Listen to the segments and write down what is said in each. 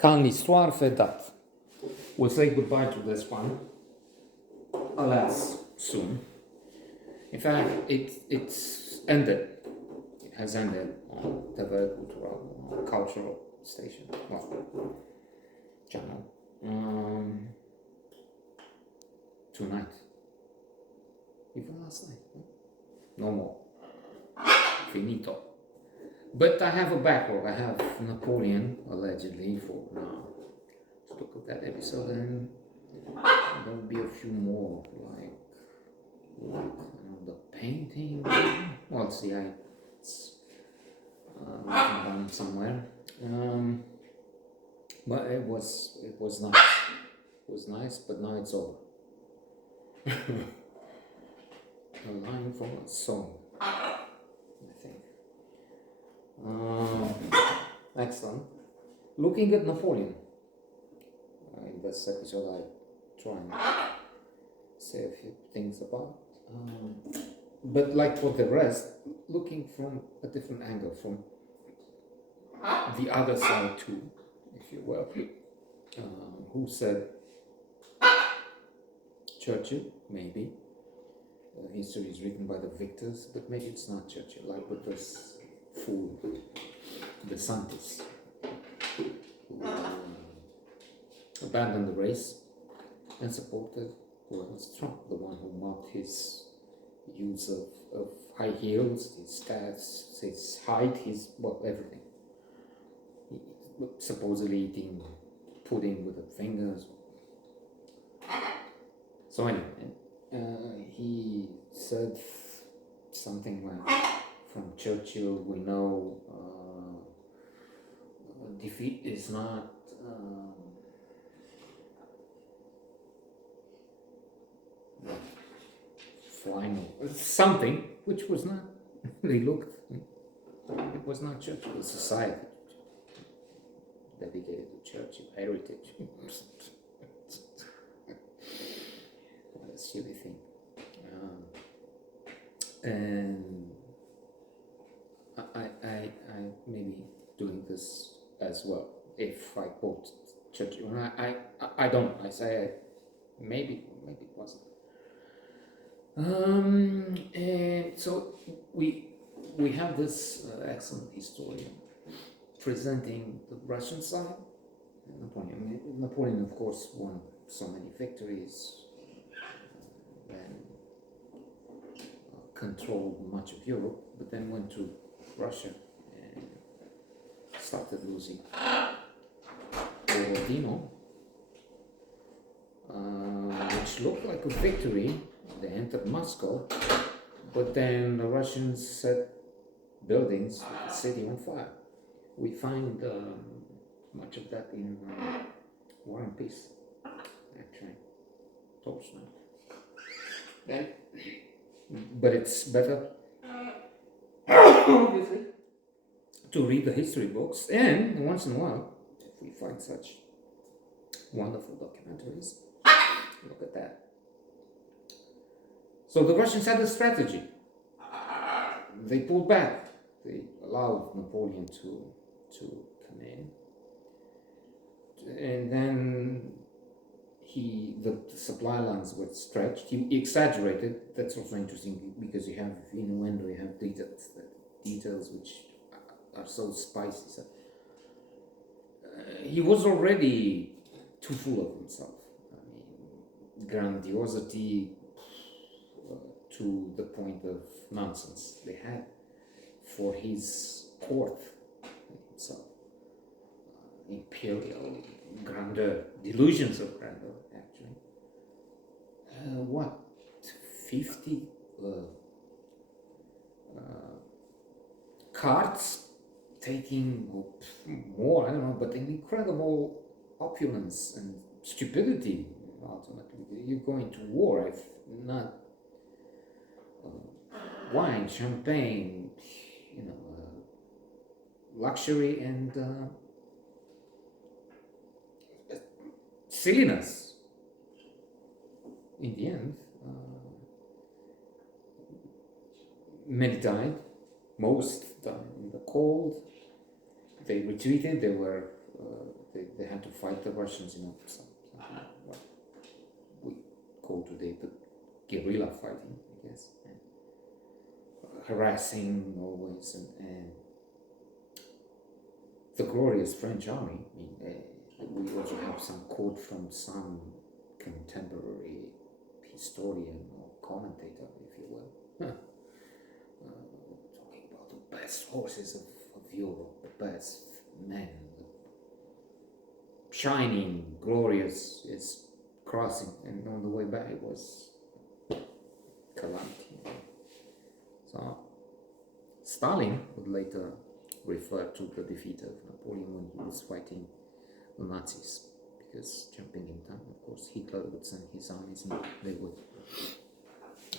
Quand l'histoire fait date. We'll say goodbye to this one, alas, soon. In fact, it's ended. It has ended on the cultural station, channel. Tonight. Even last night. No more. Finito. But I have a backlog. I have Napoleon, allegedly, for now. Let's look at that episode, and there will be a few more, like the painting. Well, see, it's done somewhere. But it was nice. It was nice, but now it's over. A line from a song, I think. Excellent. Looking at Napoleon. In this episode, I try and say a few things about. But like for the rest, looking from a different angle, from the other side too, if you will. Who said Churchill? Maybe. History is written by the victors, but maybe it's not Churchill. Like with this fool, the scientists, who abandoned the race and supported Trump, the one who mocked his use of high heels, his stats, his height, everything. He supposedly eating pudding with the fingers. So anyway, he said something like, from Churchill, we know defeat is not final. Something which was not, they looked, it was not Churchill, society dedicated to Churchill heritage. What a silly thing. And I maybe doing this as well. If I quote Churchill, I don't. I say maybe it wasn't. And so we have this excellent historian presenting the Russian side. Napoleon, of course, won so many victories and controlled much of Europe, but then went to Russia and started losing Borodino, which looked like a victory. They entered Moscow, but then the Russians set buildings, the city on fire. We find much of that in War and Peace, actually. Tolstoy. But it's better, obviously, to read the history books, and once in a while, if we find such wonderful documentaries, look at that. So the Russians had a strategy. They pulled back. They allowed Napoleon to come in, and then the supply lines were stretched. He exaggerated. That's also interesting because you have innuendo, you have details which are so spicy. So, he was already too full of himself. I mean, grandiosity to the point of nonsense. They had for his court himself imperial grandeur, delusions of grandeur, actually. 50 carts taking more, I don't know, but an incredible opulence and stupidity, ultimately. You're going to war if not wine, champagne, luxury and silliness. In the end, many died, most died in the cold. They retreated. They had had to fight the Russians, something like what we call today the guerrilla fighting, I guess, and harassing always, and the glorious French army. We also have some quote from some contemporary historian or commentator, if you will, talking about the best horses of Europe, the best men, shining, glorious, is crossing, and on the way back it was calamity. So Stalin would later refer to the defeat of Napoleon when he was fighting the Nazis, because jumping in time, of course, Hitler would send his armies and they would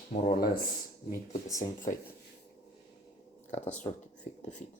more or less meet with the same fate. Catastrophic defeat.